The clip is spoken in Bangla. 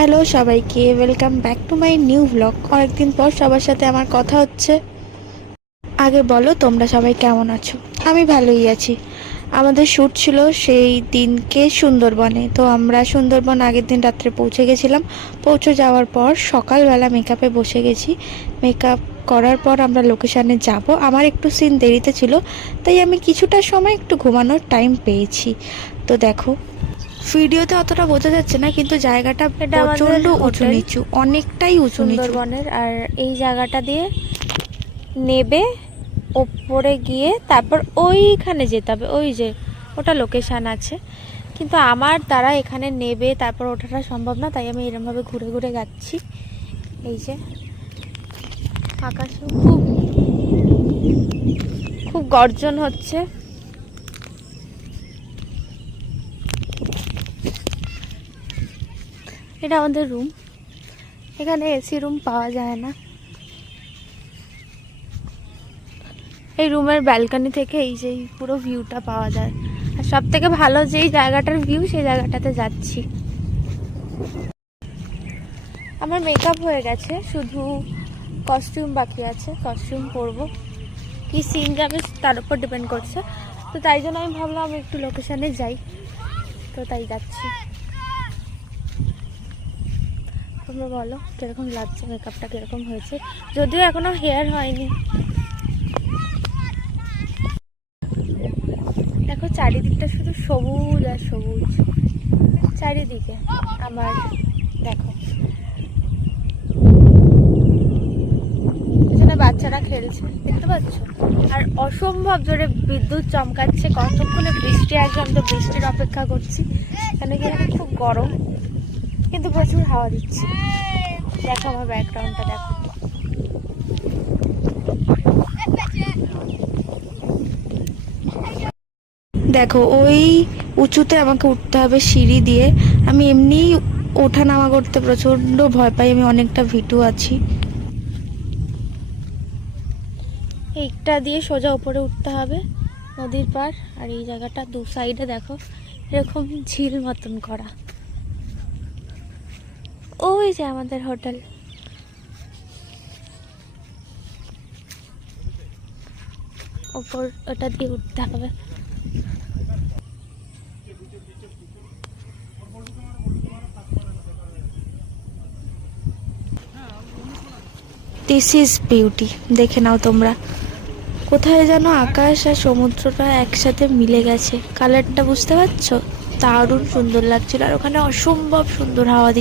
হ্যালো সবাইকে, welcome back to my new blog. অনেকদিন পর সবার সাথে আমার কথা হচ্ছে। আগে বলো তোমরা সবাই কেমন আছো? আমি ভালোই আছি। আমাদের শ্যুট ছিল সেই দিনকে সুন্দরবনে, তো আমরা সুন্দরবন আগের দিন রাত্রে পৌঁছে গেছিলাম। পৌঁছে যাওয়ার পর সকালবেলা মেকআপে বসে গেছি। মেকআপ করার পর আমরা লোকেশানে যাব। আমার একটু সিন দেরিতে ছিল, তাই আমি কিছুটা সময় একটু ঘুমানোর টাইম পেয়েছি। তো দেখো, ভিডিওতে অতটা বোঝা যাচ্ছে না, কিন্তু জায়গাটা প্রচন্ড উঁচু নিচু, অনেকটাই উঁচু নিচু সুন্দরবনের। আর এই জায়গাটা দিয়ে নেবে ওপরে গিয়ে তারপর ওইখানে যেতে হবে। ওই যে ওটা লোকেশান আছে, কিন্তু আমার দ্বারা এখানে নেবে তারপর ওঠাটা সম্ভব না, তাই আমি এরমভাবে ঘুরে ঘুরে যাচ্ছি। এই যে আকাশে খুব খুব গর্জন হচ্ছে। এটা আমাদের রুম। এখানে এসি রুম পাওয়া যায় না। এই রুমের ব্যালকনি থেকে এই যে পুরো ভিউটা পাওয়া যায়। আর সব থেকে ভালো যেই জায়গাটার ভিউ, সেই জায়গাটাতে যাচ্ছি। আমার মেকআপ হয়ে গেছে, শুধু কস্টিউম বাকি আছে। কস্টিউম পরবো, কি সিন যাবে তার উপর ডিপেন্ড করছে। তো তাই জন্য আমি ভাবলাম আমি একটু লোকেশানে যাই, তো তাই যাচ্ছি। তোমরা বলো কিরকম লাগছে, মেকআপটা কিরকম হয়েছে? যদিও এখনো হেয়ার হয়নি। দেখো চারিদিকটা শুধু সবুজ আর সবুজ চারিদিকে। আমার দেখো এখানে বাচ্চারা খেলছে, দেখতে পাচ্ছ? আর অসম্ভব জোরে বিদ্যুৎ চমকাচ্ছে। কতক্ষণে বৃষ্টি আসবে, আমি তো বৃষ্টির অপেক্ষা করছি। এখানে গিয়ে খুব গরম, কিন্তু প্রচুর হাওয়া দিচ্ছে। দেখো আমার ব্যাকগ্রাউন্ডটা দেখো। দেখো ওই উঁচুতে আমাকে উঠতে হবে সিঁড়ি দিয়ে। আমি এমনি ওঠা নামা করতে প্রচন্ড ভয় পাই, আমি অনেকটা ভীতু আছি। এইটা দিয়ে সোজা উপরে উঠতে হবে, নদীর পার। আর এই জায়গাটা দু সাইডে দেখো এরকম ঝিল মতন করা। ওই যে আমাদের হোটেল। ওপর ওটা দিয়ে উঠতে হবে। দিস ইজ বিউটি, দেখে নাও তোমরা। কোথায় যেন আকাশ আর সমুদ্রটা একসাথে মিলে গেছে, কালারটা বুঝতে পারছো? দারুণ সুন্দর লাগছিল। আর ওখানে অসম্ভব সুন্দর হাওয়া দিচ্ছিল।